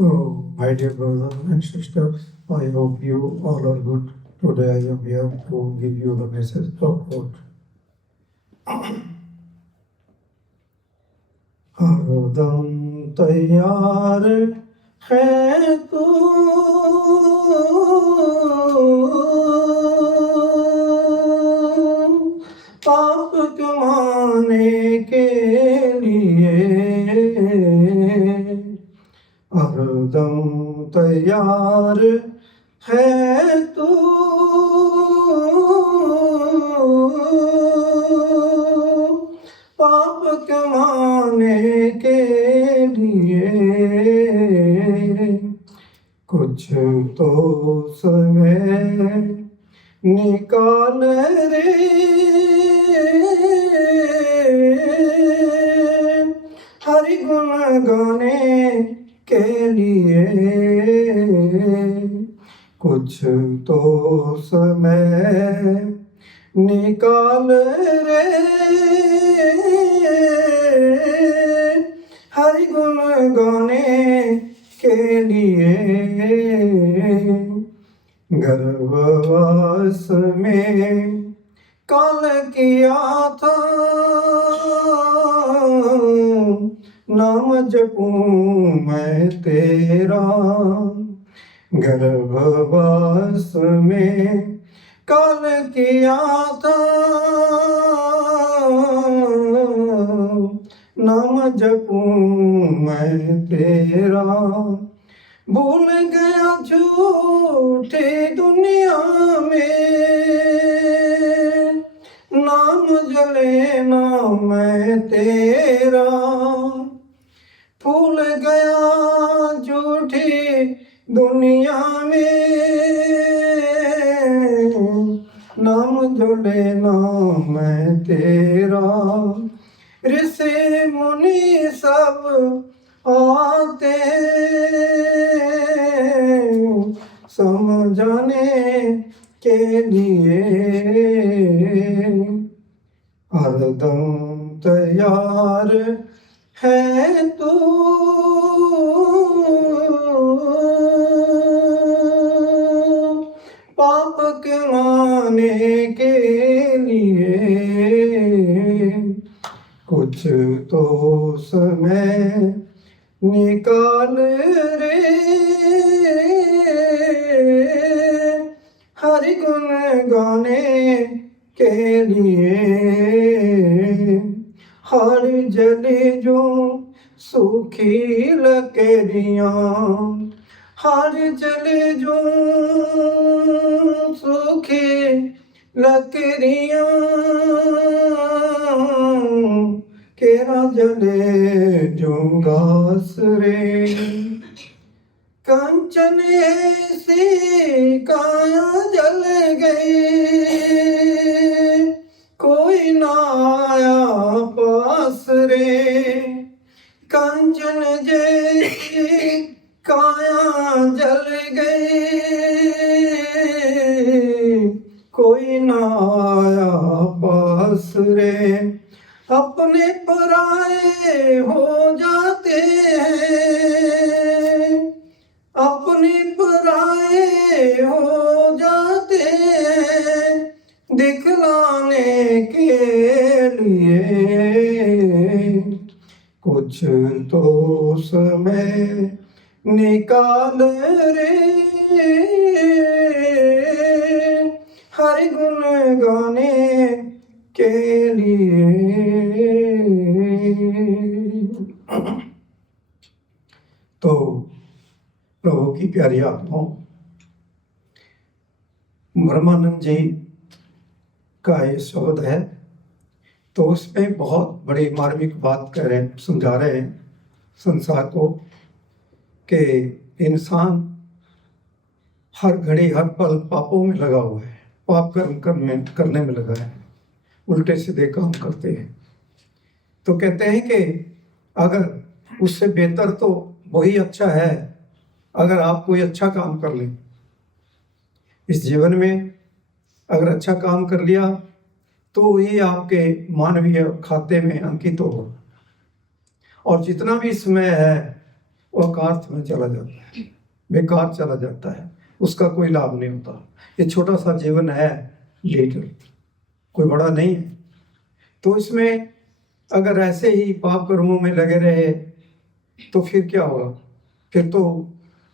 Oh, my dear brothers and sisters, I hope you all are good. Today I am here to give you the message of God. हरदम तैयार है तू पाप कमाने के लिए हरदम तैयार है तू पाप कमाने के लिए कुछ तो समय निकाल रे हरि गुण गाने के लिए कुछ तो समय निकाल रे हरि गुण गाने के लिए गर्भवास में काल किया था नाम जपूं मैं तेरा गर्भवास में काल किया था नाम जपूं मैं तेरा भूल गया झूठी दुनिया में नाम जले ना मैं तेरा भूल गया झूठी दुनिया में नाम जले ना मैं तेरा ऋषि मुनि सब आते समझाने के लिए हरदम तैयार है तू पाप कमाने के लिए कुछ तो समय निकाल रे हरि गुण गाने के लिए हर जले जो सूखी लकड़ियाँ हर जले जो सूखी लकड़ियाँ केरा जले जो घास रे कंचन ऐसी काया जल गई कोई ना आया पास रे कंचन जैसी काया जल गई कोई ना आया पास रे अपने पराए हो जाते हैं अपने पराए हो जाते हैं दिखलाने के लिए कुछ तो समय निकाल रे हरि गुण गाने के लिए तो प्रभु की प्यारी आत्माओं ब्रह्मानंद जी का ये शब्द है तो उसमें बहुत बड़ी मार्मिक बात कर रहे हैं समझा रहे हैं संसार को कि इंसान हर घड़ी हर पल पापों में लगा हुआ है पाप कर्म करने में लगा है उल्टे सीधे काम करते हैं तो कहते हैं कि अगर उससे बेहतर तो वही अच्छा है अगर आप कोई अच्छा काम कर लें इस जीवन में अगर अच्छा काम कर लिया तो ये आपके मानवीय खाते में अंकित होगा और जितना भी समय है वो अकार्थ में चला जाता है, बेकार चला जाता है, उसका कोई लाभ नहीं होता। ये छोटा सा जीवन है, लेटर कोई बड़ा नहीं है। तो इसमें अगर ऐसे ही पाप कर्मों में लगे रहे तो फिर क्या होगा? फिर तो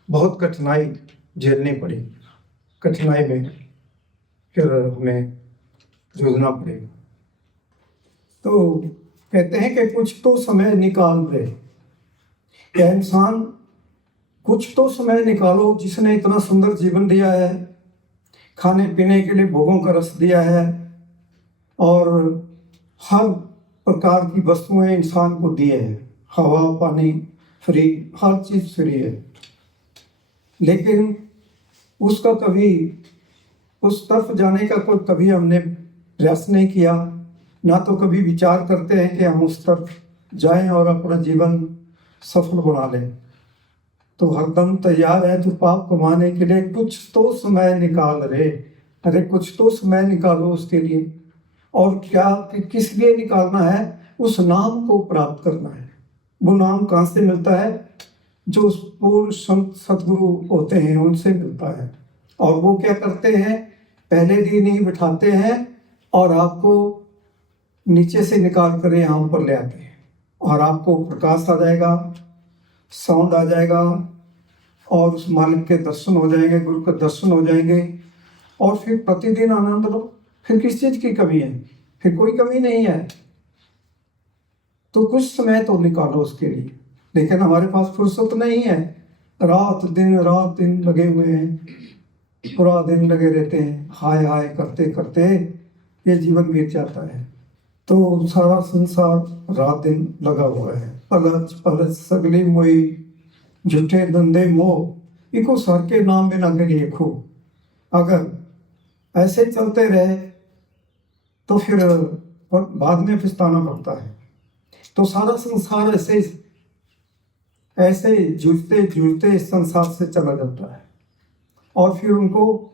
बहुत कठिनाई झेलनी पड़ेगी, कठिनाई में फिर हमें जूझना पड़ेगा। तो कहते हैं कि कुछ तो समय निकाल रहे, क्या इंसान कुछ तो समय निकालो, जिसने इतना सुंदर जीवन दिया है, खाने पीने के लिए भोगों का रस दिया है और हर प्रकार की वस्तुएं इंसान को दी है, हवा पानी फ्री, हर चीज फ्री है, लेकिन उसका कभी उस तरफ जाने का कोई कभी हमने प्रयास नहीं किया, ना तो कभी विचार करते हैं कि हम उस तरफ जाएं और अपना जीवन सफल बना लें। तो हरदम तैयार है तो पाप कमाने के लिए कुछ तो समय निकाल रहे। अरे कुछ तो समय निकालो उसके लिए, और क्या किस लिए निकालना है? उस नाम को प्राप्त करना है। वो नाम कहाँ से मिलता है? जो पूर्ण संत सदगुरु होते हैं उनसे मिलता है। और वो क्या करते हैं? पहले दिन ही बिठाते हैं और आपको नीचे से निकाल कर यहाँ ऊपर ले आते हैं, और आपको प्रकाश आ जाएगा, साउंड आ जाएगा, और उस मालिक के दर्शन हो जाएंगे, गुरु के दर्शन हो जाएंगे, और फिर प्रतिदिन आनंद लो। फिर किस चीज की कमी है? फिर कोई कमी नहीं है। तो कुछ समय तो निकालो उसके लिए, लेकिन हमारे पास फुर्सत नहीं है। रात दिन लगे हुए हैं, पूरा दिन लगे रहते हैं, हाय हाय करते करते ये जीवन बीत जाता है। तो सारा संसार रात दिन लगा हुआ है। पलच पलच सगली मोई, झूठे धंधे मोह, इको सर के नाम बिना के लिए खो। अगर ऐसे चलते रहे तो फिर बाद में पछताना पड़ता है। तो सारा संसार ऐसे जूझते जूझते इस संसार से चला जाता है, और फिर उनको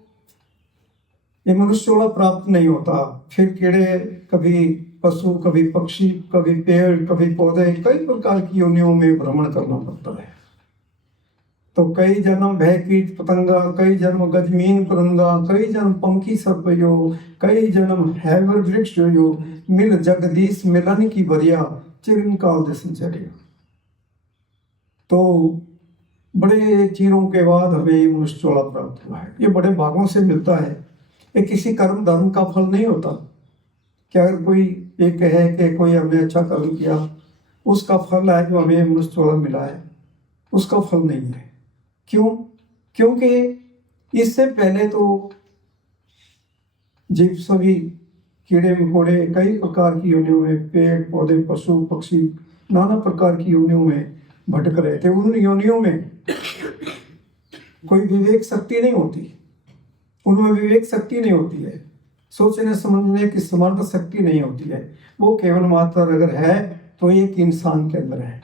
ये मनुष्योड़ा प्राप्त नहीं होता। फिर कीड़े, कभी पशु, कभी पक्षी, कभी पेड़, कभी पौधे, कई प्रकार की योनियों में भ्रमण करना पड़ता है। तो कई जन्म भय कीट पतंगा, कई जन्म गजमीन परंगा, कई जन्म पंखी सर्प यो, कई जन्म हैवर वृक्ष यो, मिल जगदीश मिलन की बरिया, चिरंकाल दिसंचर्या। तो बड़े चीरों के बाद हमें ये मनुष्योड़ा प्राप्त हुआ है। ये बड़े भागों से मिलता है, ये किसी कर्म धर्म का फल नहीं होता। क्या अगर कोई ये कहे कि कोई हमने अच्छा कर्म किया, उसका फल है जो हमें मनुष्योड़ा मिला है, उसका फल नहीं है। क्यों? क्योंकि इससे पहले तो जीव सभी कीड़े मकोड़े कई प्रकार की योनियों में, पेड़ पौधे पशु पक्षी नाना प्रकार की योनियों में भटक रहे थे। उन योनियों में कोई विवेक शक्ति नहीं होती, उनमें विवेक शक्ति नहीं होती है, सोचने समझने की समर्थ शक्ति नहीं होती है। वो केवल मात्र अगर है तो एक इंसान के अंदर है।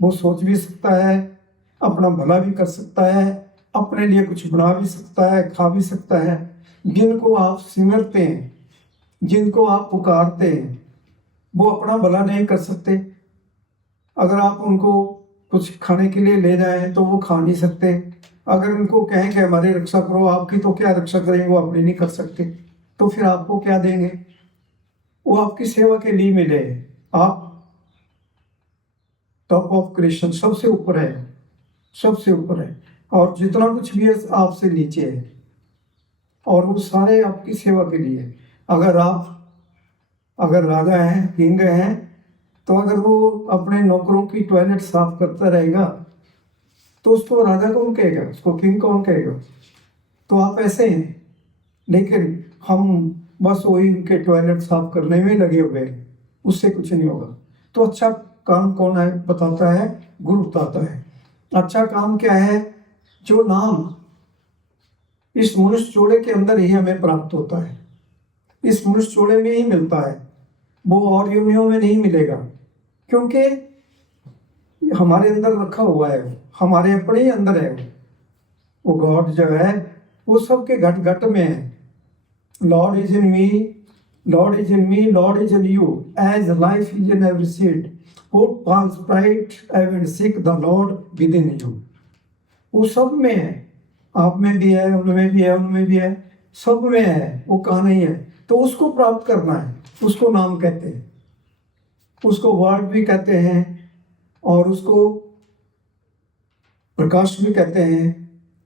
वो सोच भी सकता है, अपना भला भी कर सकता है, अपने लिए कुछ बना भी सकता है, खा भी सकता है। जिनको आप सिमरते हैं, जिनको आप पुकारते हैं, वो अपना भला नहीं कर सकते। अगर आप उनको कुछ खाने के लिए ले जाएं तो वो खा नहीं सकते। अगर उनको कहें कि हमारी रक्षा करो, आपकी तो क्या रक्षा करेंगे, वो अपनी नहीं कर सकते। तो फिर आपको क्या देंगे? वो आपकी सेवा के लिए मिले। आप टॉप ऑफ क्रिएशन, सबसे ऊपर है, सबसे ऊपर है, और जितना कुछ भी है आपसे नीचे है, और वो सारे आपकी सेवा के लिए। अगर राजा हैं, किंग हैं, तो अगर वो अपने नौकरों की टॉयलेट साफ करता रहेगा तो उसको राजा कौन कहेगा, उसको किंग कौन कहेगा? तो आप ऐसे हैं, लेकिन हम बस वही उनके टॉयलेट साफ करने में लगे हुए हैं, उससे कुछ नहीं होगा। तो अच्छा काम कौन है बताता है? गुरु बताता है। अच्छा काम क्या है? जो नाम इस मनुष्य जोड़े के अंदर ही हमें प्राप्त होता है, इस मनुष्य जोड़े में ही मिलता है, वो और योनियों में नहीं मिलेगा। क्योंकि हमारे अंदर रखा हुआ है, हमारे अपने ही अंदर है। वो गॉड जो है वो सबके घट घट में है। Lord is in me, Lord is in me, Lord is in you, as life is in every seed. Put Paul's pride and seek the Lord within you. वो सब में है, आप में भी है, उनमें भी है, उनमें भी है, सब में है, वो कहाँ नहीं है। तो उसको प्राप्त करना है, उसको नाम कहते हैं, उसको वर्ड भी कहते हैं और उसको प्रकाश भी कहते हैं।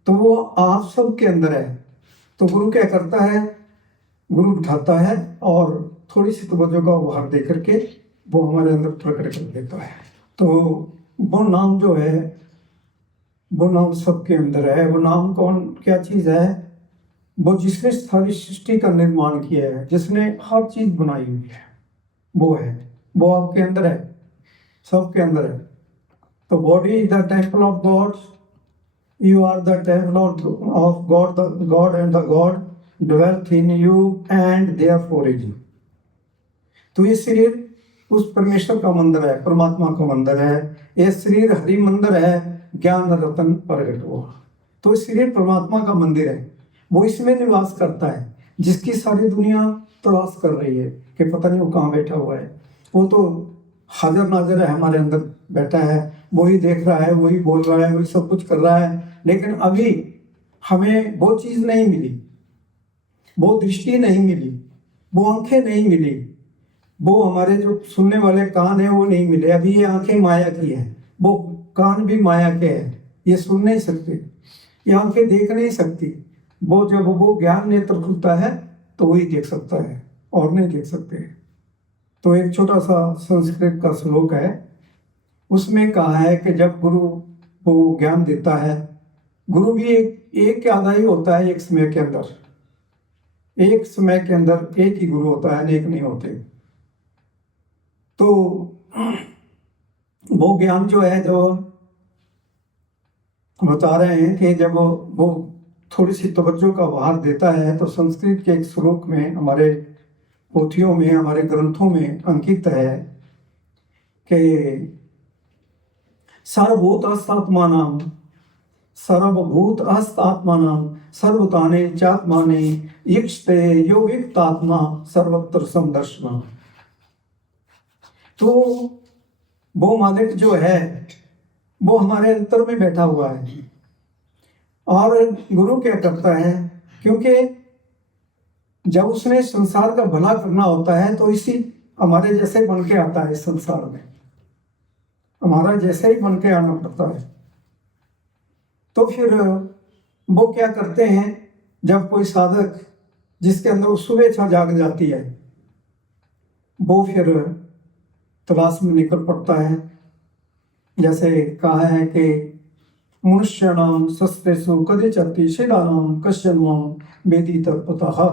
तो वो आप सब के अंदर है। तो गुरु क्या करता है, गुरु उठाता है और थोड़ी सी तवज्जो का उभार दे करके वो हमारे अंदर प्रकट कर देता है। तो वो नाम जो है, वो नाम सबके अंदर है। वो नाम कौन, क्या चीज़ है? वो जिसने सारी सृष्टि का निर्माण किया है, जिसने हर चीज़ बनाई हुई है, वो है, वो आपके अंदर है, सबके अंदर है। तो body is the temple of God, you are the temple of God, the God and the God dwelleth in you and therefore is you। तो ये शरीर उस परमेश्वर का मंदिर है, परमात्मा का मंदिर है। ये शरीर हरि मंदिर है, ज्ञान रतन प्रगट हुआ। तो ये शरीर परमात्मा का मंदिर है, वो इसमें निवास करता है, जिसकी सारी दुनिया तलाश कर रही है कि पता नहीं वो कहाँ बैठा हुआ है। वो तो हाजिर नाजिर है, हमारे अंदर बैठा है, वही देख रहा है, वही बोल रहा है, वही सब कुछ कर रहा है। लेकिन अभी हमें वो चीज़ नहीं मिली, वो दृष्टि नहीं मिली, वो आंखें नहीं मिली, वो हमारे जो सुनने वाले कान है वो नहीं मिले। अभी ये आंखें माया की है, वो कान भी माया के हैं, ये सुन नहीं सकते, ये आंखें देख नहीं सकती। वो जब वो ज्ञान नेत्र खुलता है तो वही देख सकता है, और नहीं देख सकते। तो एक छोटा सा संस्कृत का श्लोक है, उसमें कहा है कि जब गुरु वो ज्ञान देता है, गुरु भी एक आधा ही होता है, एक समय के अंदर, एक समय के अंदर एक ही गुरु होता है, अनेक नहीं होते। तो वो ज्ञान जो है, जो बता रहे हैं कि जब वो थोड़ी सी तवज्जो का आभार देता है, तो संस्कृत के एक श्लोक में, हमारे पोथियों में, हमारे ग्रंथों में अंकित है कि सर्वभूत अस्तात्मानां, सर्वभूत अस्तात्मानां सर्वताने चात्माने इक्षते योगितात्मा सर्वत्र समदर्शना। तो वो मालिक जो है वो हमारे अंतर में बैठा हुआ है। और गुरु क्या करता है, क्योंकि जब उसने संसार का भला करना होता है तो इसी हमारे जैसे बन के आता है, इस संसार में हमारा जैसे ही बन के आना पड़ता है। तो फिर वो क्या करते हैं, जब कोई साधक जिसके अंदर शुभेच्छा जाग जाती है, वो फिर तलाश में निकल पड़ता है। जैसे कहा है कि मनुष्याणाम शस्त्रेषु कदाचित् शीलानां कश्चन वेदी तत्पतः,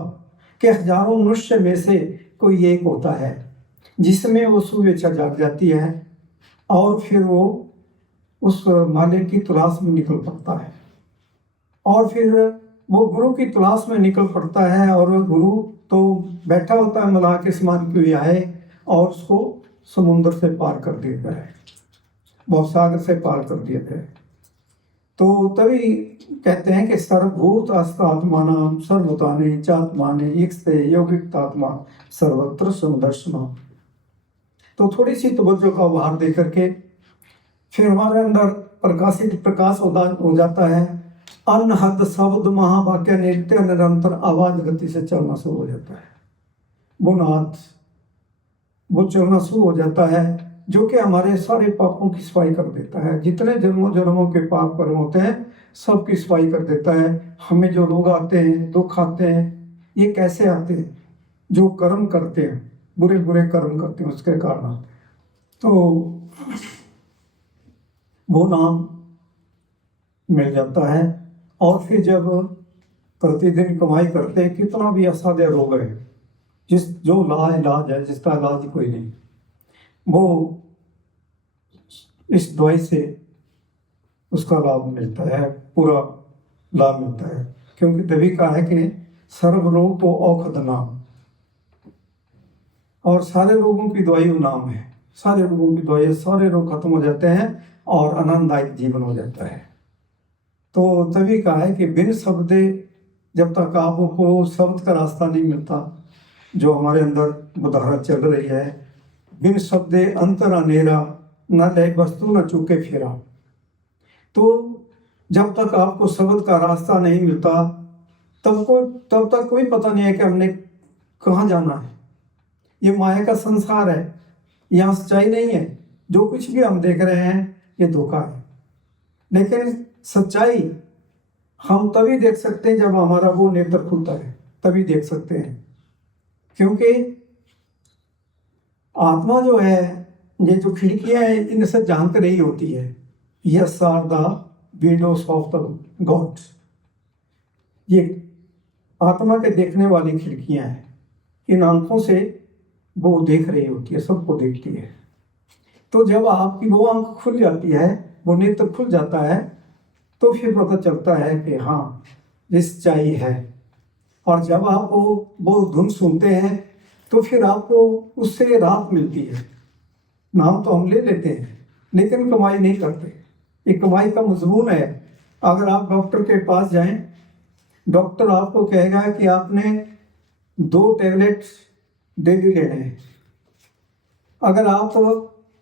कि हजारों मनुष्य में से कोई एक होता है जिसमें वो शुभेच्छा जाग जाती है, और फिर वो उस मालिक की तलाश में निकल पड़ता है। और फिर वो गुरु की तलाश में निकल पड़ता है, और गुरु तो बैठा होता है मलाह के समान क्यों आए, और उसको समुद्र से पार कर देता है, भवसागर से पार कर देता है। तो तभी कहते हैं कि सर्वभूत अस्तात्मानां सर्वभूतानि चात्मानि इक्षते योगितात्मा सर्वत्र समदर्शना। तो थोड़ी सी तवज्जो का आभार दे करके फिर हमारे अंदर प्रकाश हो जाता है। अनहद शब्द महावाक्य नित्य निरंतर आवाज गति से चलना शुरू हो जाता है। वो नाद वो चलना शुरू हो जाता है, जो कि हमारे सारे पापों की सफाई कर देता है। जितने जन्मों जन्मों के पाप कर्म होते हैं सब की सफाई कर देता है। हमें जो रोग आते हैं, दुख आते हैं, ये कैसे आते हैं? जो कर्म करते हैं, बुरे बुरे कर्म करते हैं, उसके कारण आते हैं। तो वो नाम मिल जाता है। और फिर जब प्रतिदिन कमाई करते हैं, कितना भी असाध्य रोग है, जो इलाज है, जिसका इलाज कोई नहीं, वो इस दवाई से उसका लाभ मिलता है, पूरा लाभ मिलता है। क्योंकि तभी कहा है कि सर्व रोग को औषध नाम, और सारे रोगों की दवाई वो नाम है। सारे रोगों की दवाई, सारे रोग खत्म हो जाते हैं और आनंददायक जीवन हो जाता है। तो तभी कहा है कि बिन शब्दे, जब तक आपको शब्द का रास्ता नहीं मिलता, जो हमारे अंदर वो धारा चल रही है, बिन शब्दे अंतर अनेरा, न ले वस्तु न चूके फेरा। तो जब तक आपको शब्द का रास्ता नहीं मिलता तब तक कोई पता नहीं है कि हमने कहाँ जाना है। ये माया का संसार है, यहाँ सच्चाई नहीं है। जो कुछ भी हम देख रहे हैं ये धोखा है। लेकिन सच्चाई हम तभी देख सकते हैं जब हमारा वो नेत्र खुलता है, तभी देख सकते हैं। क्योंकि आत्मा जो है, ये जो खिड़कियां हैं इनसे झांक रही होती है। Yes are the windows of the God. ये आत्मा के देखने वाली खिड़कियां हैं। इन आंखों से वो देख रही होती है, सबको देखती है। तो जब आपकी वो आंख खुल जाती है, वो नेत्र खुल जाता है, तो फिर पता चलता है कि हाँ ये सच्चाई है। और जब आप वो धुन सुनते हैं तो फिर आपको उससे राहत मिलती है। नाम तो हम ले लेते हैं लेकिन कमाई नहीं करते। ये कमाई का मजमून है। अगर आप डॉक्टर के पास जाएं, डॉक्टर आपको कहेगा कि आपने 2 टैबलेट्स डेली लेने हैं। अगर आप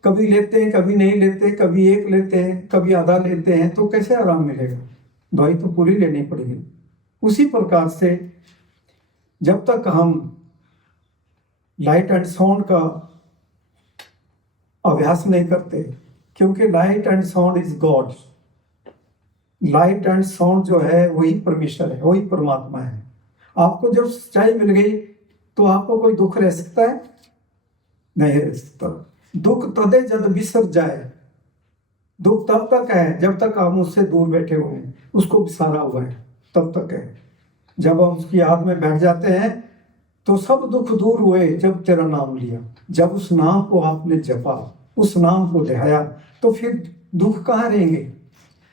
कभी लेते हैं, कभी नहीं लेते, कभी 1 लेते हैं, कभी आधा लेते हैं, तो कैसे आराम मिलेगा? दवाई तो पूरी लेनी पड़ेगी। उसी प्रकार से जब तक हम लाइट एंड साउंड का अभ्यास नहीं करते, क्योंकि light and sound is God. Light and sound जो है वही परमेश्वर है, वही परमात्मा है। आपको जब सच्चाई मिल गई तो आपको कोई दुख रह सकता है? नहीं रह सकता। दुख तदे जब बिसर जाए। दुख तब तक है जब तक हम उससे दूर बैठे हुए हैं, उसको बिसारा हुआ है, तब तक है। जब हम उसकी याद में बैठ जाते हैं तो सब दुख दूर हुए जब तेरा नाम लिया। जब उस नाम को आपने जपा, उस नाम को ध्याया, तो फिर दुख कहाँ रहेंगे?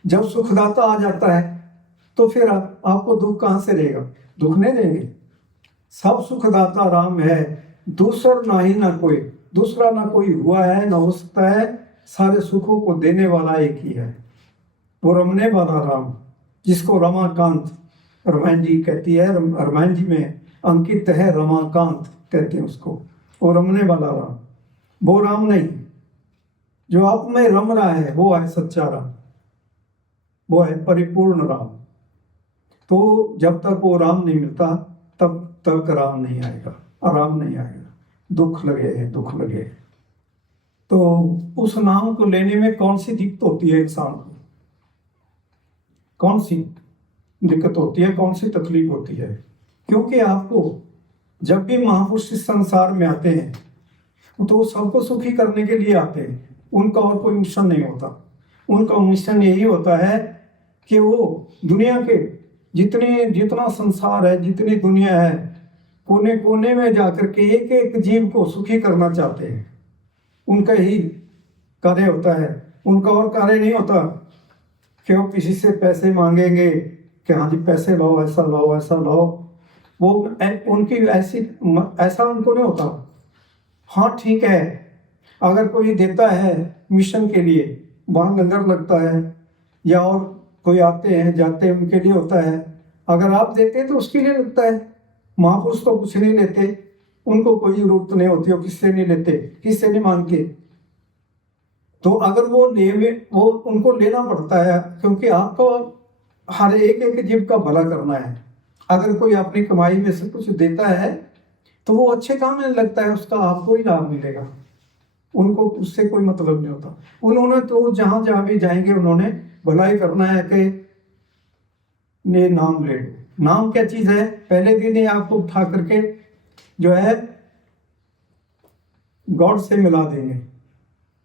जब सुखदाता आ जाता है तो फिर आपको दुख कहाँ से रहेगा? दुख नहीं देंगे। सब सुखदाता राम है, दूसर ना ही ना कोई, दूसरा ना कोई हुआ है ना हो सकता है। सारे सुखों को देने वाला एक ही है, वो रमने वाला राम, जिसको रमाकांत रामायण जी कहती है। रामायण जी में अंकित है, रमाकांत कहते हैं उसको। वो रमने वाला राम, वो राम नहीं। जो आप में रम रहा है वो है सच्चा राम, वो है परिपूर्ण राम। तो जब तक वो राम नहीं मिलता तब तक राम नहीं आएगा, आराम नहीं आएगा। दुख लगे है, दुख लगे। तो उस नाम को लेने में कौन सी दिक्कत होती है इंसान को? कौन सी दिक्कत होती है, कौन सी तकलीफ होती है? क्योंकि आपको जब भी महापुरुष इस संसार में आते हैं तो वो सबको सुखी करने के लिए आते हैं। उनका और कोई मिशन नहीं होता। उनका मिशन यही होता है कि वो दुनिया के जितना संसार है, जितनी दुनिया है, कोने कोने में जाकर के एक एक जीव को सुखी करना चाहते हैं। उनका ही कार्य होता है, उनका और कार्य नहीं होता कि वो किसी से पैसे मांगेंगे कि हाँ जी पैसे लाओ, ऐसा लाओ, ऐसा लाओ। वो उनकी ऐसा उनको नहीं होता। हाँ ठीक है, अगर कोई देता है मिशन के लिए, वहाँ लंगर लगता है या और कोई आते हैं जाते हैं, उनके लिए होता है। अगर आप देते हैं तो उसके लिए लगता है। महापुरुष तो कुछ नहीं लेते, उनको कोई जरूरत नहीं होती, वो किससे नहीं लेते, किससे नहीं मांगते। तो अगर वो वो उनको लेना पड़ता है, क्योंकि आपको हर एक एक जीव का भला करना है। अगर कोई अपनी कमाई में से कुछ देता है तो वो अच्छे काम में लगता है, उसका आपको ही लाभ मिलेगा, उनको उससे कोई मतलब नहीं होता। उन्होंने तो जहां जहां भी जाएंगे उन्होंने भलाई करना है कि ने नाम ले लो। नाम क्या चीज है? पहले दिन ही आपको उठा करके जो है गॉड से मिला देंगे,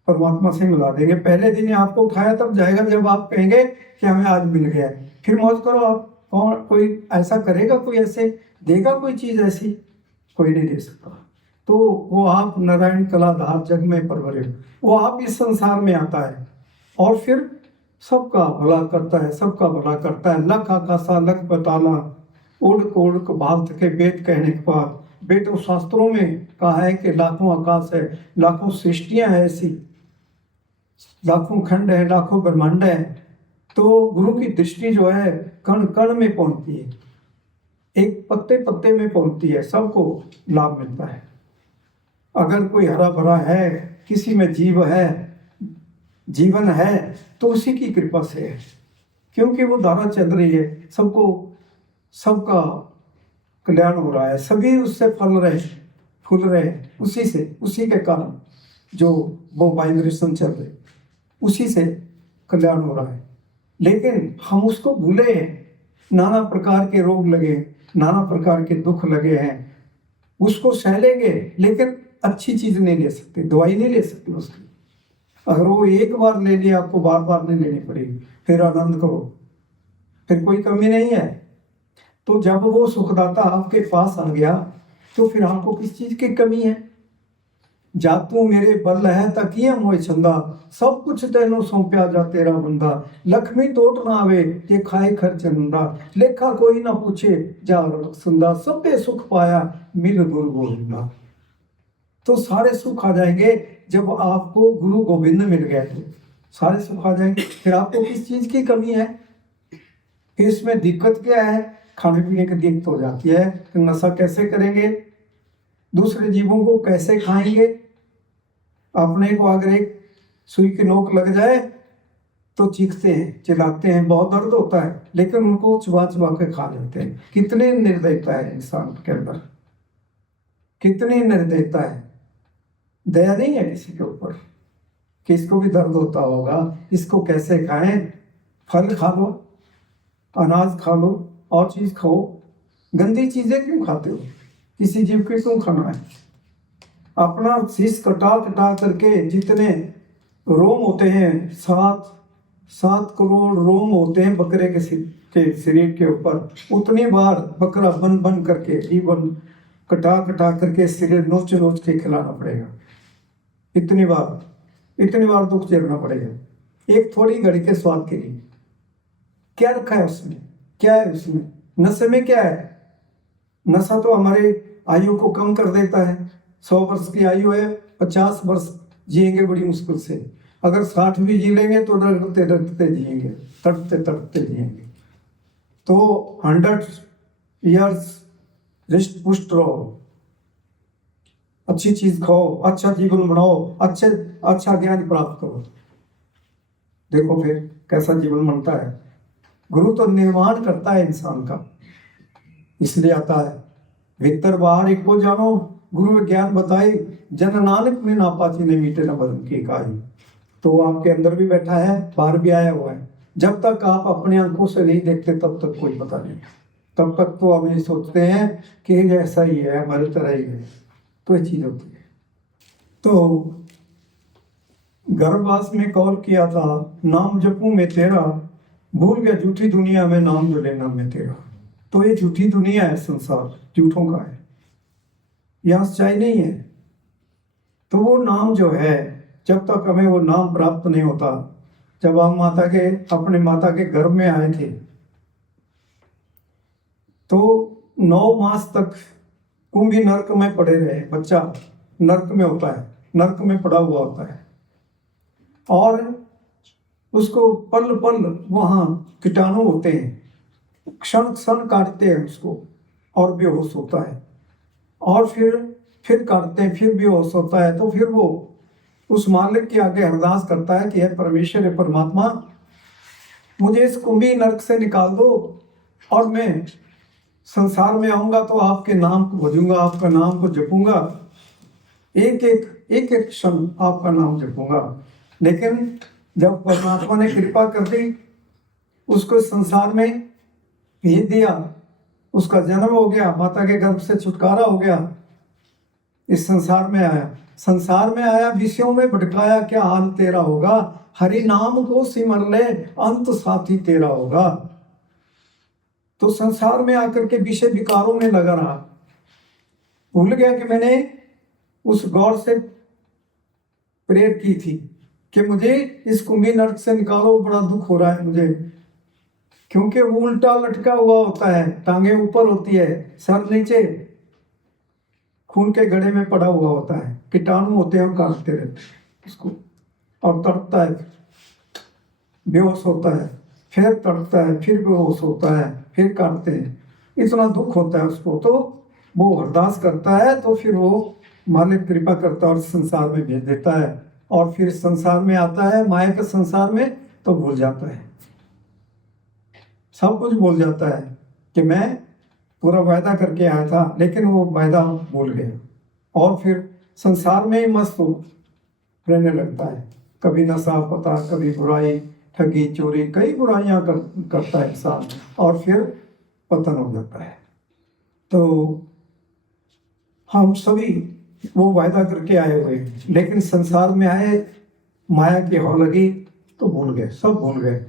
परमात्मा से मिला देंगे। पहले दिन ही आपको उठाया तब जाएगा जब आप कहेंगे कि हमें आज मिल गया। फिर मौज करो आप। कौन कोई ऐसा करेगा? कोई ऐसे देगा कोई चीज ऐसी? कोई नहीं दे सकता। तो वो आप नारायण कलाधार जग में परवरे, वो आप इस संसार में आता है और फिर सबका भला करता है, सबका भला करता है। लख आकाशा लख पताला, उड़ कोड़ भात के वेद कहने के बाद, वेदों शास्त्रों में कहा है कि लाखों आकाश है, लाखों सृष्टियां है, ऐसी लाखों खंड है, लाखों ब्रह्मांड है। तो गुरु की दृष्टि जो है कण कण में पहुंचती है। एक पत्ते पत्ते में पहुंचती है, सबको लाभ मिलता है। अगर कोई हरा भरा है, किसी में जीवन है तो उसी की कृपा से है, क्योंकि वो धारा चल रही है, सबका कल्याण हो रहा है, सभी उससे फूल रहे उसी के कारण जो वो वाइब्रेशन चल रहे, उसी से कल्याण हो रहा है। लेकिन हम उसको भूले हैं, नाना प्रकार के रोग लगे, नाना प्रकार के दुख लगे हैं, उसको सह लेंगे लेकिन अच्छी चीज नहीं ले सकते, दवाई नहीं ले सकते उसकी। अगर वो एक बार ले लिया, आपको बार बार नहीं लेनी पड़ेगी, फिर आनंद करो, फिर कोई कमी नहीं है। तो जब वो सुखदाता आपके पास आ गया तो फिर आपको किस चीज की कमी है? जातू मेरे बल है तकिया मोए छंदा, सब कुछ तेनो सौंपया जा तेरा बंदा, लक्ष्मी टोट ना आवे ये खाए खर्च नंदा, लेखा कोई ना पूछे जा सुंदा, सबे सुख पाया मिल गुरु गोविंदा। तो सारे सुख आ जाएंगे जब आपको गुरु गोविंद मिल गए, तो सारे सुख आ जाएंगे। फिर आपको किस चीज की कमी है? इसमें दिक्कत क्या है? खाने पीने की दिक्कत हो जाती है, तो नशा कैसे करेंगे, दूसरे जीवों को कैसे खाएंगे? अपने को अगर एक सुई की नोक लग जाए तो चीखते हैं, चिल्लाते हैं, बहुत दर्द होता है, लेकिन उनको चबा चबा के खा लेते हैं। कितनी निर्दयता है इंसान के अंदर, कितनी निर्दयता है, दया नहीं है किसी के ऊपर कि इसको भी दर्द होता होगा, इसको कैसे खाएं? फल खा लो, अनाज खा लो, और चीज खाओ, गंदी चीजें क्यों खाते हो? किसी जीव के क्यों खाना है? अपना शीश कटा कटा करके जितने रोम होते हैं, 7 करोड़ रोम होते हैं बकरे के शरीर के ऊपर, उतनी बार बकरा बन बन करके, जीवन कटा कटा करके शरीर नोच नोच के खिलाना पड़ेगा, इतनी बार दुख झेलना पड़ेगा, एक थोड़ी घड़ी के स्वाद के लिए। क्या रखा है उसमें? क्या है उसमें? नशे में क्या है? नशा तो हमारे आयु को कम कर देता है। 100 वर्ष की आयु है, 50 वर्ष जिएंगे बड़ी मुश्किल से, अगर 60 भी जी लेंगे तो रगड़ते रगड़ते जिएंगे, तड़पते तड़पते जिएंगे। तो 100 ईयर्स रिष्ट पुष्ट रहो, अच्छी चीज खाओ, अच्छा जीवन बनाओ, अच्छा ज्ञान प्राप्त करो, देखो फिर कैसा जीवन बनता है। गुरु तो निर्माण करता है इंसान का, इसलिए आता है, भीतर बाहर एक को जानो, गुरु ज्ञान बताई, जन नानक में ना पाची ने मीटे न बदन की काई। तो वो आपके अंदर भी बैठा है, बाहर भी आया हुआ है। जब तक आप अपने आंखों से नहीं देखते तब तक कोई पता नहीं, तब तक तो हम ये सोचते हैं कि ऐसा ही है, हमारी तरह ही है, तो ये चीज होती है। तो गर्भवास में कॉल किया था, नाम जपू में तेरा, भूल गया झूठी दुनिया में नाम जो लेना में तेरा। तो ये झूठी दुनिया है, संसार झूठों का है, यहाँ सच्चाई नहीं है। तो वो नाम जो है, जब तक हमें वो नाम प्राप्त नहीं होता, जब हम अपने माता के गर्भ में आए थे तो 9 मास तक कुंभी नरक में पड़े रहे। बच्चा नरक में होता है, नरक में पड़ा हुआ होता है, और उसको पल पल वहां कीटाणु होते हैं, क्षण क्षण काटते हैं उसको, और बेहोश होता है, और फिर काटते हैं, फिर बेहोश होता है। तो फिर वो उस मालिक के आगे अरदास करता है कि हे परमेश्वर, हे परमात्मा, मुझे इस कुंभी नरक से निकाल दो, और मैं संसार में आऊंगा तो आपके नाम को भजूंगा, आपका नाम को जपूंगा, एक एक क्षण आपका नाम जपूंगा। लेकिन जब परमात्मा ने कृपा कर दी, उसको संसार में भेज दिया, उसका जन्म हो गया, माता के गर्भ से छुटकारा हो गया, इस संसार में आया विषयों में भटकाया, क्या हाल तेरा होगा, हरि नाम को सिमर ले, अंत साथी तेरा होगा। तो संसार में आकर के विषय विकारों में लगा रहा, भूल गया कि मैंने उस गौर से प्रेयर की थी कि मुझे इस कुंभी नरक से निकालो, बड़ा दुख हो रहा है मुझे, क्योंकि वो उल्टा लटका हुआ होता है, टांगे ऊपर होती है, सर नीचे, खून के घड़े में पड़ा हुआ होता है, कीटाणु होते हैं, काटते रहते हैं उसको, और तड़पता है, बेहोश होता है, फिर तड़पता है, फिर बेहोश होता है, फिर काटते हैं। इतना दुख होता है उसको, तो वो अरदास करता है, तो फिर वो मालिक कृपा करता है और संसार में भेज देता है। और फिर संसार में आता है, माया के संसार में, तो भूल जाता है, सब कुछ भूल जाता है कि मैं पूरा वायदा करके आया था, लेकिन वो वायदा भूल गया। और फिर संसार में ही मस्त हो रहने लगता है, कभी नशा पता, कभी बुराई, ठगी, चोरी, कई बुराइयां करता है इंसान, और फिर पतन हो जाता है। तो हम सभी वो वायदा करके आए हुए, लेकिन संसार में आए, माया की हवा लगी तो भूल गए, सब भूल गए।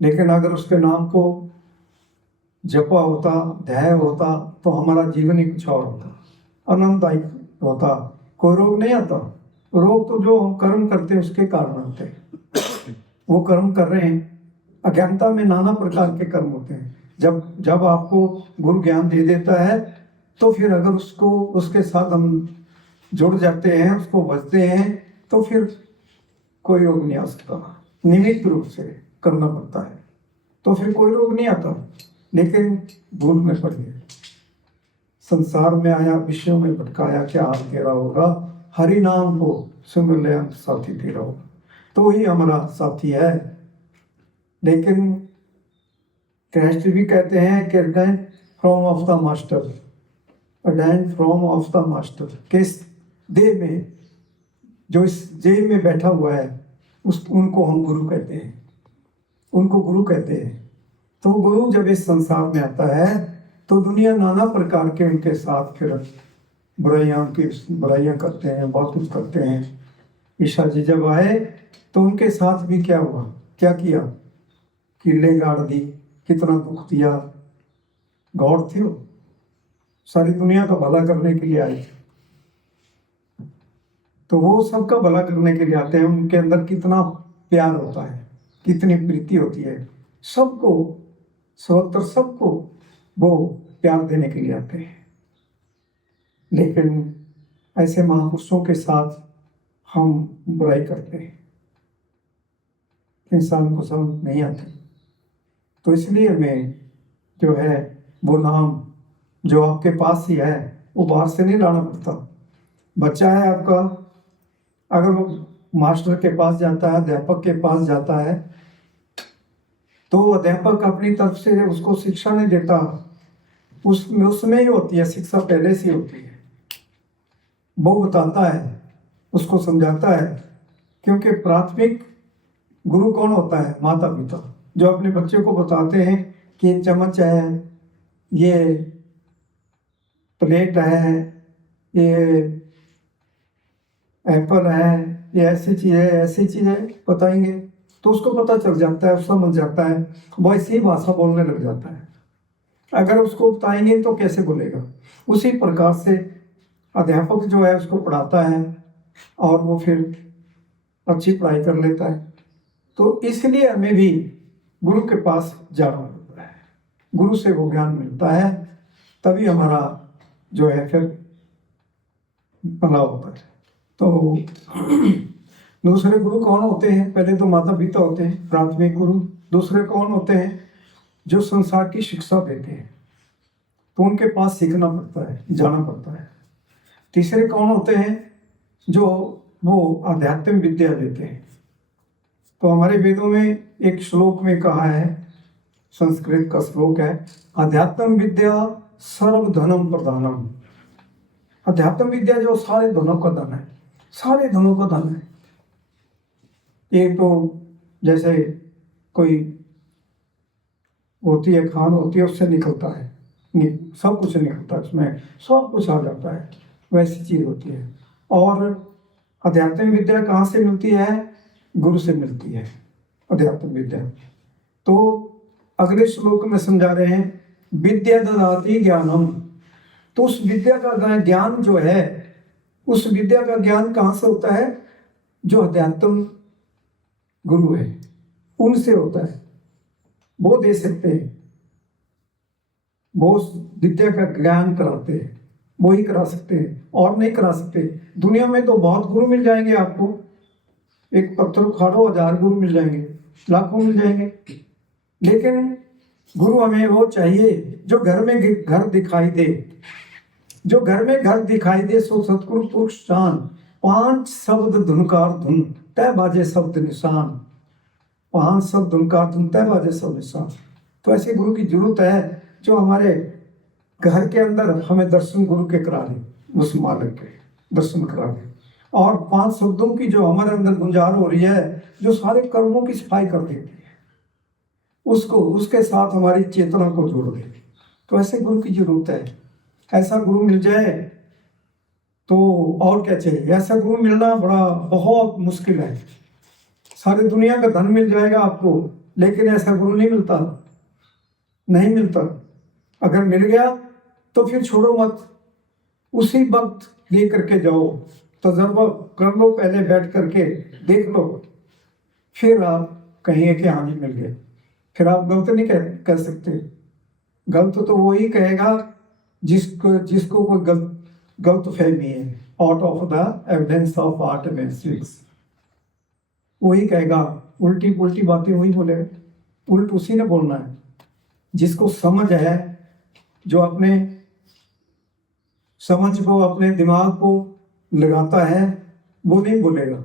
लेकिन अगर उसके नाम को जपा होता, ध्याय होता, तो हमारा जीवन ही कुछ और होता, आनंददायक होता, कोई रोग नहीं आता। रोग तो जो हम कर्म करते हैं उसके कारण आते हैं। वो कर्म कर रहे हैं, अज्ञानता में नाना प्रकार के कर्म होते हैं। जब आपको गुरु ज्ञान दे देता है, तो फिर अगर उसको, उसके साथ हम जुड़ जाते हैं, उसको बचते हैं, तो फिर कोई रोग नहीं आ सकता। निमित्त रूप से करना पड़ता है, तो फिर कोई रोग नहीं आता। लेकिन भूल में पड़ गए, संसार में आया, विषयों में भटकाया, क्या हाल तेरा होगा, हरि नाम को सुन ले अंत साथी तेरा होगा। तो ही हमारा साथी है। लेकिन कृष्ण भी कहते हैं कि Arden from of the master, Arden from of the master, किस देह में, जो इस देह में बैठा हुआ है, उनको हम गुरु कहते हैं, उनको गुरु कहते हैं। तो गुरु जब इस संसार में आता है, तो दुनिया नाना प्रकार के उनके साथ फिर बुराइयां करते हैं, बहुत कुछ करते हैं। ईशा जी जब आए, तो उनके साथ भी क्या हुआ, क्या किया, किले गाड़ दी, कितना दुख दिया। गौड़ थे वो, सारी दुनिया का भला करने के लिए आए थे, तो वो सबका भला करने के लिए आते हैं। उनके अंदर कितना प्यार होता है, कितनी प्रीति होती है, सबको, सर्वत्र सबको वो प्यार देने के लिए आते हैं। लेकिन ऐसे महापुरुषों के साथ हम बुराई करते हैं, इंसान को समझ नहीं आती। तो इसलिए हमें जो है वो नाम जो आपके पास ही है, वो बाहर से नहीं लाना पड़ता। बच्चा है आपका, अगर वो मास्टर के पास जाता है, अध्यापक के पास जाता है, तो अध्यापक अपनी तरफ से उसको शिक्षा नहीं देता, उसमें ही होती है शिक्षा, पहले से होती है। वो बताता है, उसको समझाता है, क्योंकि प्राथमिक गुरु कौन होता है, माता पिता, जो अपने बच्चे को बताते हैं कि ये चम्मच है, ये प्लेट है, ये एप्पल है, ये ऐसी चीज है, ऐसी चीज है, बताएंगे तो उसको पता चल जाता है, समझ जाता है, वो ऐसी भाषा बोलने लग जाता है। अगर उसको बताएंगे तो कैसे बोलेगा। उसी प्रकार से अध्यापक जो है उसको पढ़ाता है, और वो फिर अच्छी पढ़ाई कर लेता है। तो इसलिए हमें भी गुरु के पास जाना पड़ता है, गुरु से वो ज्ञान मिलता है, तभी हमारा जो है फिर भला होता है। तो दूसरे गुरु कौन होते हैं, पहले तो माता पिता होते हैं प्राथमिक गुरु। दूसरे कौन होते हैं, जो संसार की शिक्षा देते हैं, तो उनके पास सीखना पड़ता है, जाना पड़ता है। तीसरे कौन होते हैं, जो वो आध्यात्मिक विद्या देते हैं। तो हमारे वेदों में एक श्लोक में कहा है, संस्कृत का श्लोक है, अध्यात्म विद्या सर्व धनम प्रधानम। अध्यात्म विद्या जो सारे धनों का धन है, सारे धनों का धन है। एक तो जैसे कोई होती है, खान होती है, उससे निकलता है, सब कुछ निकलता है, उसमें सब कुछ आ जाता है, वैसी चीज होती है। और आध्यात्मिक विद्या कहाँ से मिलती है, गुरु से मिलती है आध्यात्मिक विद्या। तो अगले श्लोक में समझा रहे हैं, विद्या ददाति ज्ञानम। तो उस विद्या का ज्ञान जो है, उस विद्या का ज्ञान कहाँ से होता है, जो अध्यात्म गुरु है उनसे होता है, वो दे सकते हैं, वो विद्या का ज्ञान कराते हैं, वो ही करा सकते हैं, और नहीं करा सकते। दुनिया में तो बहुत गुरु मिल जाएंगे आपको, एक पत्थर उखाड़ो 1000 गुरु मिल जाएंगे, लाखों मिल जाएंगे, लेकिन गुरु हमें वो चाहिए जो घर में घर दिखाई दे, जो घर में घर दिखाई दे, सो सतगुरु पुरुष शान। 5 शब्द धुनकार धुन, तय बाजे शब्द निशान। 5 शब्द धुनकार धुन, तय बाजे शब्द निशान। तो ऐसे गुरु की जरूरत है जो हमारे घर के अंदर हमें दर्शन गुरु के करा दे, उस मालिक के दर्शन करा दे। और 5 शब्दों की जो हमारे अंदर गुंजार हो रही है, जो सारे कर्मों की सफाई कर देती है, उसको उसके साथ हमारी चेतना को जोड़ दे। तो ऐसे गुरु की जरूरत है। ऐसा गुरु मिल जाए तो और क्या चाहिए। ऐसा गुरु मिलना बड़ा बहुत मुश्किल है। सारी दुनिया का धन मिल जाएगा आपको, लेकिन ऐसा गुरु नहीं मिलता, नहीं मिलता। अगर मिल गया तो फिर छोड़ो मत, उसी वक्त ले करके जाओ, तजर्बा कर लो, पहले बैठ करके देख लो, फिर आप कहेंगे कि हाँ जी मिल गए। फिर आप गलत नहीं कह सकते। गलत तो वही कहेगा जिसको कोई गलत फहमी है, out of the evidence of art and six, वही कहेगा। उल्टी पुल्टी बातें वही बोलेगा, उल्ट उसी ने बोलना है। जिसको समझ है, जो अपने समझ को, अपने दिमाग को लगाता है, वो नहीं बोलेगा।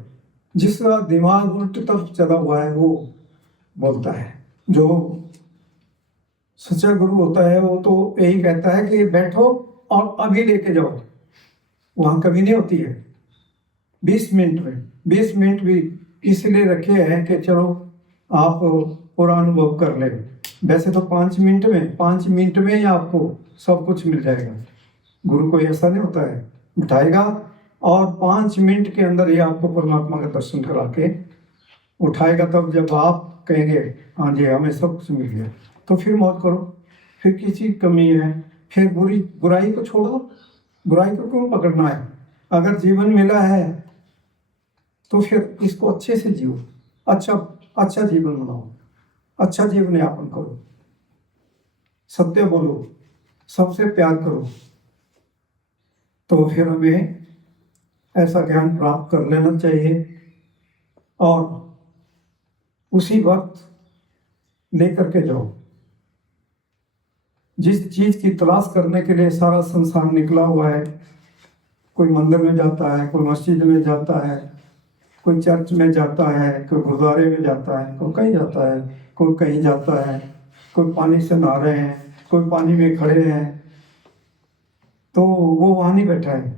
जिसका दिमाग उल्ट तरफ चला हुआ है वो बोलता है। जो सच्चा गुरु होता है वो तो यही कहता है कि बैठो और अभी लेके जाओ। वहां कभी नहीं होती है 20 मिनट में। 20 मिनट भी इसलिए रखे हैं कि चलो आप पूरा अनुभव कर ले। वैसे तो 5 मिनट में ही आपको सब कुछ मिल जाएगा। गुरु को ऐसा नहीं होता है, उठाएगा और 5 मिनट के अंदर ही आपको परमात्मा का दर्शन करा के उठाएगा। तब जब आप कहेंगे हाँ जी हमें सब कुछ मिल गया, तो फिर मौत करो। फिर किसी कमी है, फिर बुराई को छोड़ दो। बुराई को क्यों पकड़ना है। अगर जीवन मिला है तो फिर इसको अच्छे से जियो, अच्छा जीवन बनाओ, अच्छा जीवन यापन करो, सत्य बोलो, सबसे प्यार करो। तो फिर हमें ऐसा ज्ञान प्राप्त कर लेना चाहिए और उसी वक्त लेकर के जाओ। जिस चीज की तलाश करने के लिए सारा संसार निकला हुआ है, कोई मंदिर में जाता है, कोई मस्जिद में जाता है, कोई चर्च में जाता है, कोई गुरुद्वारे में जाता है, कोई कहीं जाता है, कोई कहीं जाता है, कोई पानी से नहा रहे हैं, कोई पानी में खड़े हैं, तो वो वहां नहीं बैठा है।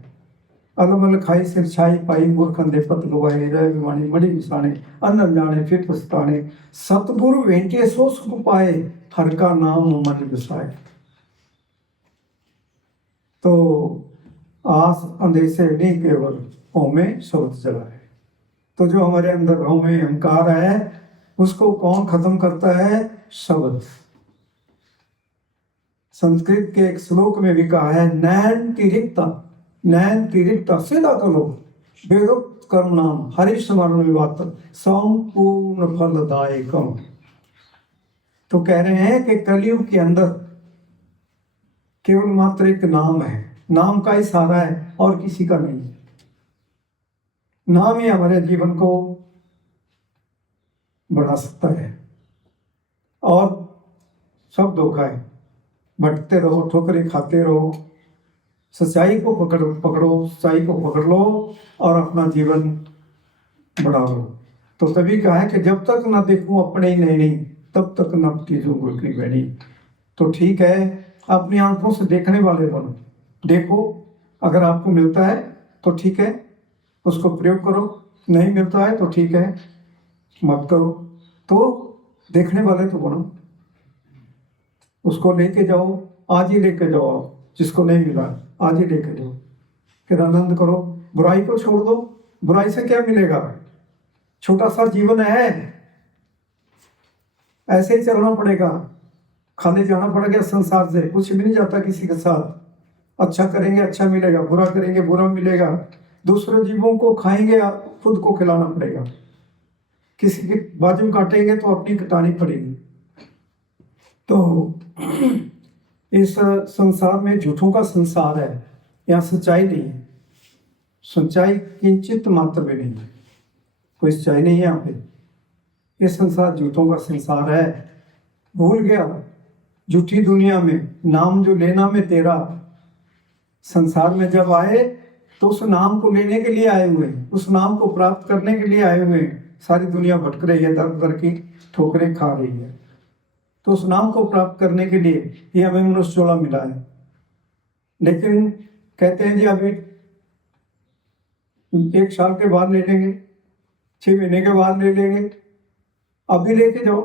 अलमल खाई सिर छाई पाई, मूर्खंदे पत गवाए, रह विमानी मड़ी बिसाने, अन्न जाने फिर पछताने, सतगुरु भेंटे सो सुख पाए, हर का नाम मन बिसाए। तो आस अंधेसे नहीं केवल होमे शब्द जलाए। तो जो हमारे अंदर होमे अहंकार है, उसको कौन खत्म करता है? शब्द। संस्कृत के एक श्लोक में भी कहा है, नैन तिरिक्ता सीधा करो वेदोक्त कर्म नाम हरि स्मरण विवात संपूर्ण फलदायकम। तो कह रहे हैं कि कलयुग के अंदर केवल मात्र एक नाम है, नाम का ही सहारा है और किसी का नहीं है। नाम ही हमारे जीवन को बढ़ा सकता है और सब धोखा है। भटकते रहो, ठोकरें खाते रहो, सच्चाई को पकड़ो, सच्चाई को पकड़ लो और अपना जीवन बढ़ा लो। तो तभी कहा है कि जब तक ना देखूं अपने ही नहीं तब तक न तीजों गुरकी बैठी। तो ठीक है, अपनी आंखों से देखने वाले बनो, देखो। अगर आपको मिलता है तो ठीक है, उसको प्रयोग करो, नहीं मिलता है तो ठीक है, मत करो। तो देखने वाले तो बनो, उसको लेके जाओ, आज ही लेके जाओ। जिसको नहीं मिला आज ही लेके जाओ, फिर आनंद करो। बुराई को छोड़ दो, बुराई से क्या मिलेगा? छोटा सा जीवन है, ऐसे ही चलना पड़ेगा, खाली जाना पड़ेगा संसार से, कुछ भी नहीं जाता किसी के साथ। अच्छा करेंगे अच्छा मिलेगा, बुरा करेंगे बुरा मिलेगा। दूसरे जीवों को खाएंगे, खुद को खिलाना पड़ेगा। किसी की बाजू काटेंगे तो अपनी कटानी पड़ेगी। तो इस संसार में झूठों का संसार है, यहाँ सच्चाई नहीं है। सच्चाई किंचित मात्र भी नहीं है, कोई सच्चाई नहीं है यहाँ पे। ये संसार झूठों का संसार है। भूल गया झूठी दुनिया में नाम जो लेना में तेरा, संसार में जब आए तो उस नाम को लेने के लिए आए हुए हैं, उस नाम को प्राप्त करने के लिए आए हुए हैं। सारी दुनिया भटक रही है, दर दर की ठोकरें खा रही है, तो उस नाम को प्राप्त करने के लिए ये हमें मनुष्य जोड़ा मिला है। लेकिन कहते हैं जी अभी 1 साल के बाद ले लेंगे, 6 महीने के बाद ले लेंगे, अभी लेके जाओ,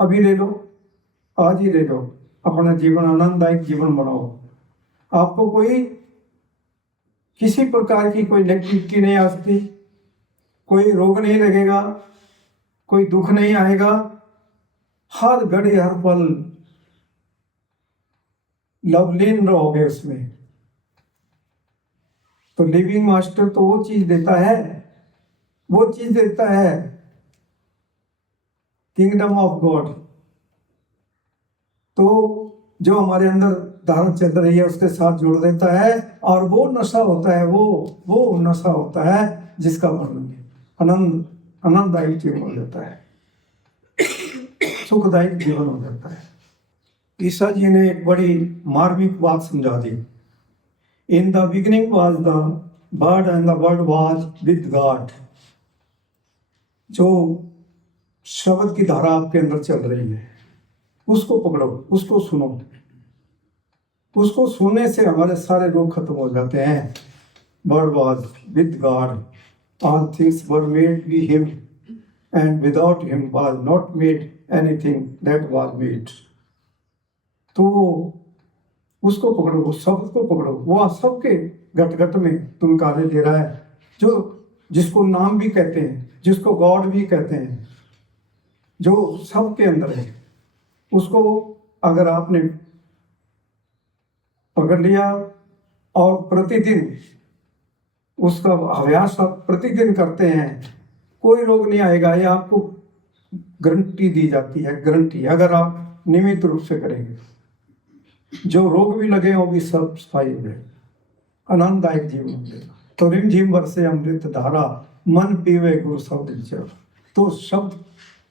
अभी ले लो, आज ही ले लो, अपना जीवन आनंददायक जीवन बनाओ। आपको कोई किसी प्रकार की कोई नेगेटिविटी नहीं आ सकती, कोई रोग नहीं लगेगा, कोई दुख नहीं आएगा, हर घड़ी हर पल लवलीन रहोगे उसमें। तो लिविंग मास्टर तो वो चीज देता है, वो चीज देता है किंगडम ऑफ गॉड। तो जो हमारे अंदर धारण चल रही है उसके साथ जोड़ देता है, और वो नशा होता है, वो नशा होता है जिसका वर्णन आनंददायक जीवन हो जाता है, सुखदायक जीवन हो जाता है। ईसा जी ने एक बड़ी मार्मिक बात समझा दी। In the beginning was the word and the word was with God. जो शब्द की धारा आपके अंदर चल रही है उसको पकड़ो, उसको सुनो, उसको सुनने से हमारे सारे रोग खत्म हो जाते हैं। Word was with God, all things were made be him, and without him was not made anything that was made. तो उसको पकड़ो, उस शब्द को पकड़ो, वो सबके घट घट में तुम कार्य दे रहा है, जो जिसको नाम भी कहते हैं, जिसको गॉड भी कहते हैं, जो सबके अंदर है, उसको अगर आपने पकड़ लिया और प्रतिदिन उसका अभ्यास आप प्रतिदिन करते हैं, कोई रोग नहीं आएगा। ये आपको गारंटी दी जाती है, गारंटी, अगर आप नियमित रूप से करेंगे। जो रोग भी लगे वो भी सब सफाई हो जाएगा, आनंददायक जीवन हो जाएगा। तो रिम झिम बरसे अमृत धारा, मन पीवे गुरु शब्द विचार। तो शब्द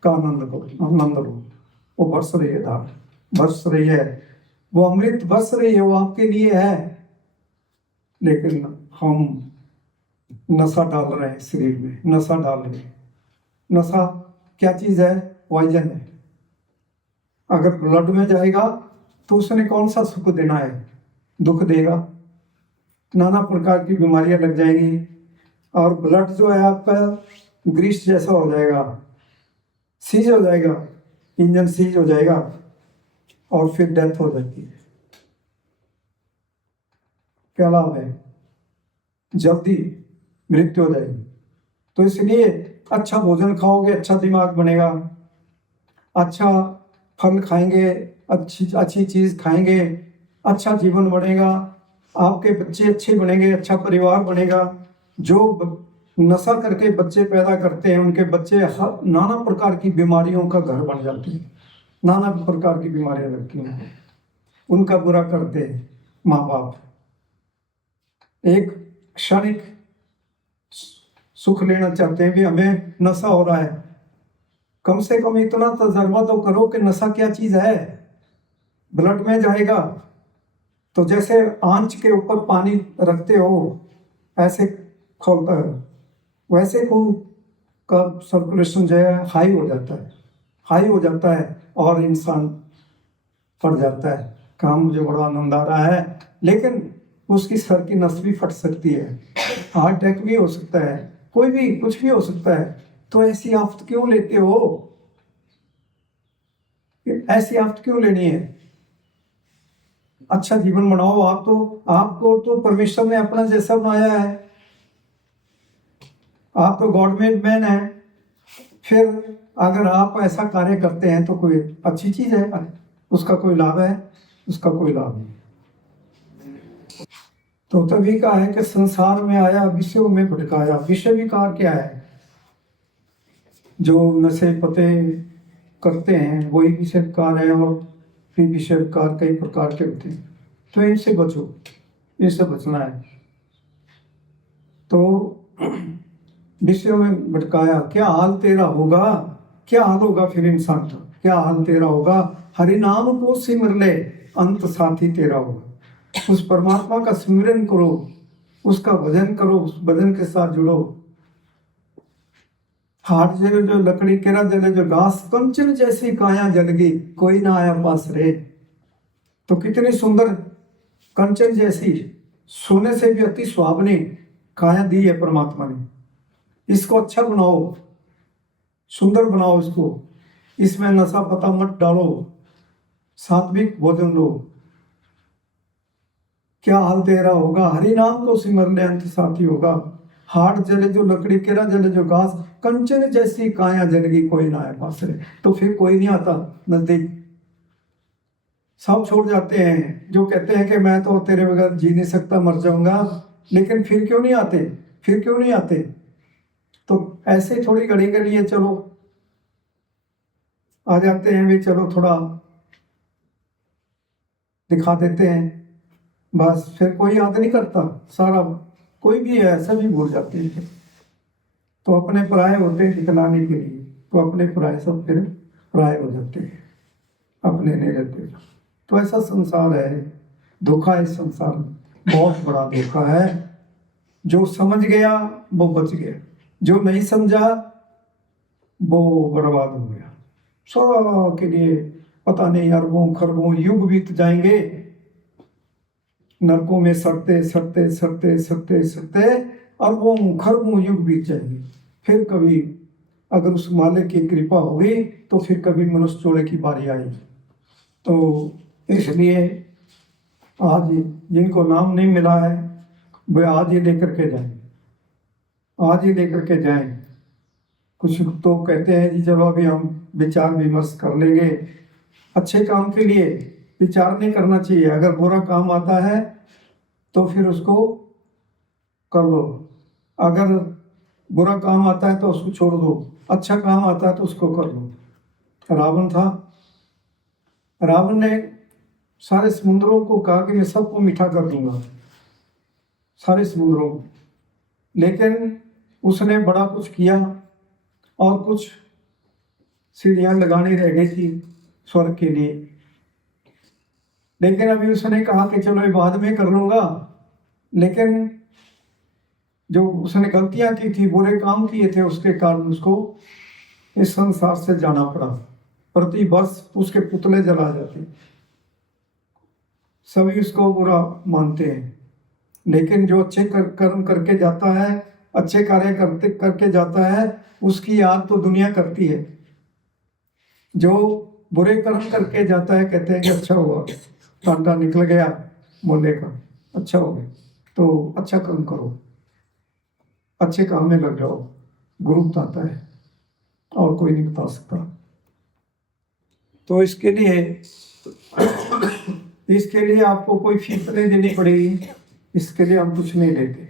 का आनंद को, आनंद लो, वो बरस रही है धारा, बरस रही है, वो अमृत बरस रही है, वो आपके लिए है। लेकिन हम नशा डाल रहे हैं, शरीर में नशा डाल रहे हैं। नशा क्या चीज है? पॉइजन है। अगर ब्लड में जाएगा तो उसने कौन सा सुख देना है? दुख देगा, नाना प्रकार की बीमारियां लग जाएंगी, और ब्लड जो है आपका ग्रीस जैसा हो जाएगा, सीज हो जाएगा, इंजन सीज हो जाएगा, और फिर डेथ हो जाती है। क्या लाभ है? जल्दी मृत्यु हो जाएगी। तो इसलिए अच्छा भोजन खाओगे, अच्छा दिमाग बनेगा, अच्छा फल खाएंगे, अच्छी चीज खाएंगे, अच्छा जीवन बनेगा, आपके बच्चे अच्छे बनेंगे, अच्छा परिवार बनेगा। जो नशा करके बच्चे पैदा करते हैं, उनके बच्चे नाना प्रकार की बीमारियों का घर बन जाते हैं, नाना प्रकार की बीमारियां लगती हैं, उनका बुरा करते हैं माँ बाप। एक क्षणिक सुख लेना चाहते हैं, भी हमें नशा हो रहा है, कम से कम इतना तजर्बा तो करो कि नशा क्या चीज है। ब्लड में जाएगा तो जैसे आंच के ऊपर पानी रखते हो ऐसे खोलता है, वैसे खून का सर्कुलेशन जो है हाई हो जाता है, हाई हो जाता है, और इंसान पड़ जाता है, काम मुझे बड़ा आनंद आ रहा है, लेकिन उसकी सर की नस भी फट सकती है, हार्ट अटैक भी हो सकता है, कोई भी कुछ भी हो सकता है। तो ऐसी आफत क्यों लेते हो? ऐसी आफत क्यों लेनी है? अच्छा जीवन बनाओ। आपको तो परमेश्वर ने अपना जैसा बनाया है, आप तो गॉड मेड मैन है। फिर अगर आप ऐसा कार्य करते हैं तो कोई अच्छी चीज है, उसका कोई लाभ है? उसका कोई लाभ नहीं। तो तभी कहा है कि संसार में आया विषयों में भटकाया। विषय विकार क्या है? जो नशे पते करते हैं वही विषय विकार है, और फिर विषय विकार कई प्रकार के होते हैं। तो इनसे बचो, इनसे बचना है। तो विषयों में भटकाया, क्या हाल तेरा होगा? क्या हाल होगा फिर इंसान का? क्या हाल तेरा होगा हरि नाम को सिमर ले, अंत साथी तेरा होगा। उस परमात्मा का सिमरन करो, उसका भजन करो, उस भजन के साथ जुड़ो। हाट जले जो लकड़ी, केरा जले जो घास, कंचन जैसी काया जल गई, कोई ना आया पास रे। तो कितनी सुंदर कंचन जैसी, सोने से भी अति सुहावनी काया दी है परमात्मा ने। इसको अच्छा बनाओ, सुंदर बनाओ इसको, इसमें नशा पता मत डालो, सात्विक भोजन दो। क्या हाल तेरा होगा, हरि नाम को सिमर ले, अंत साथी होगा। हाट जले जो लकड़ी, केरा जले जो घास, कंचन जैसी काया जलगी, कोई ना आए पास रे। तो फिर कोई नहीं आता नजदीक, सब छोड़ जाते हैं। जो कहते हैं कि मैं तो तेरे बगैर जी नहीं सकता, मर जाऊंगा, लेकिन फिर क्यों नहीं आते, फिर क्यों नहीं आते? तो ऐसे थोड़ी घड़ी के लिए चलो आ जाते हैं भी, चलो थोड़ा दिखा देते हैं, बस फिर कोई याद नहीं करता। सारा कोई भी है, सभी भूल जाते हैं। तो अपने पराये होते हैं दिखलाने के लिए, तो अपने पराये सब फिर पराये हो जाते हैं, अपने नहीं रहते। तो ऐसा संसार है, धोखा है संसार में, बहुत बड़ा धोखा है। जो समझ गया वो बच गया, जो नहीं समझा वो बर्बाद हो गया। सब के लिए पता नहीं अरबों खरबों युग बीत जाएंगे, नरकों में सड़ते सड़ते सड़ते सड़ते सड़ते अरबों खरबों युग बीत जाएंगे। फिर कभी अगर उस मालिक की कृपा होगी तो फिर कभी मनुष्य जोड़े की बारी आएगी। तो इसलिए आज जिनको नाम नहीं मिला है वे आज ही लेकर के जाएं, आज ही लेकर के जाएं। कुछ तो कहते हैं जी चलो अभी हम विचार विमर्श कर लेंगे। अच्छे काम के लिए विचार नहीं करना चाहिए। अगर बुरा काम आता है तो फिर उसको कर लो, अगर बुरा काम आता है तो उसको छोड़ दो, अच्छा काम आता है तो उसको कर लो। रावण था, रावण ने सारे समुद्रों को कहा कि मैं सबको मीठा कर दूंगा, सारे समुद्रों को, लेकिन उसने बड़ा कुछ किया और कुछ सीढ़ियां लगानी रह गई थी स्वर्ग के लिए। लेकिन अभी उसने कहा कि चलो ये बाद में कर लूंगा, लेकिन जो उसने गलतियां की थी, बुरे काम किए थे, उसके कारण उसको इस संसार से जाना पड़ा। प्रति वर्ष उसके पुतले जला जाते, सभी उसको बुरा मानते हैं। लेकिन जो अच्छे कर्म करके जाता है, अच्छे कार्य करते करके जाता है, उसकी याद तो दुनिया करती है। जो बुरे कर्म करके जाता है कहते हैं कि अच्छा हुआ, कांटा निकल गया मोले का, अच्छा हो गया। तो अच्छा कर्म करो, अच्छे काम में लग जाओ, गुरु बताता है और कोई नहीं बता सकता। तो इसके लिए आपको कोई फीस नहीं देनी पड़ेगी, इसके लिए हम कुछ नहीं लेते,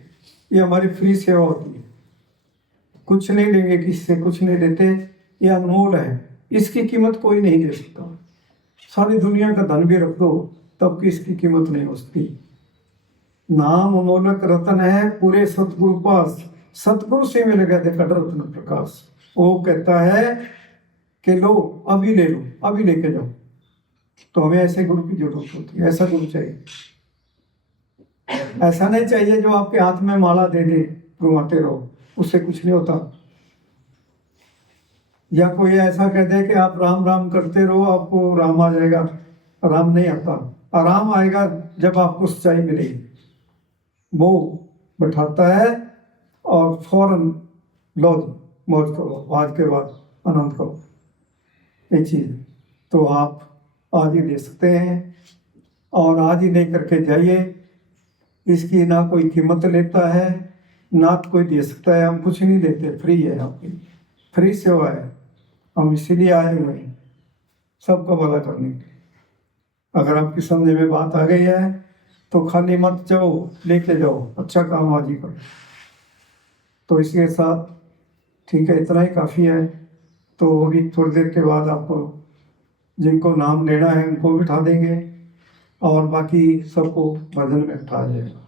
ये हमारी फ्री सेवा होती है। कुछ नहीं लेंगे, किसी से कुछ नहीं लेते, ये अनमोल है, इसकी कीमत कोई नहीं दे सकता। सारी दुनिया का धन भी रख दो तब की इसकी कीमत नहीं हो सकती। नाम अमोलक रतन है, पूरे सतगुरु पास, सतगुरु से मिलेगा देखा रत्न प्रकाश। वो कहता है कि लो अभी ले लो, अभी लेके जाओ। तो हमें ऐसे गुरु की जरूरत होती है, ऐसा गुरु चाहिए। ऐसा नहीं चाहिए जो आपके हाथ में माला दे दे घुमाते रहो, उससे कुछ नहीं होता। या कोई ऐसा कह दे कि आप राम राम करते रहो आपको राम आ जाएगा, राम नहीं आता। आराम आएगा जब आपको सच्चाई मिलेगी। वो बैठाता है और फौरन लो मौज करो, आज के बाद आनंद करो, ये चीज़। तो आप आज ही दे सकते हैं और आज ही नहीं करके जाइए। इसकी ना कोई कीमत लेता है ना तो कोई दे सकता है, हम कुछ नहीं देते, फ्री है, आपकी फ्री सेवा है। हम इसीलिए आए हुए हैं सबका भला करने के। अगर आपकी समझ में बात आ गई है तो खाली मत जाओ, लेके जाओ, अच्छा काम आज ही करो। तो इसके साथ ठीक है, इतना ही काफ़ी है। तो अभी थोड़ी देर के बाद आपको जिनको नाम लेना है उनको बिठा देंगे और बाकी सबको भजन में बिठा जाएगा।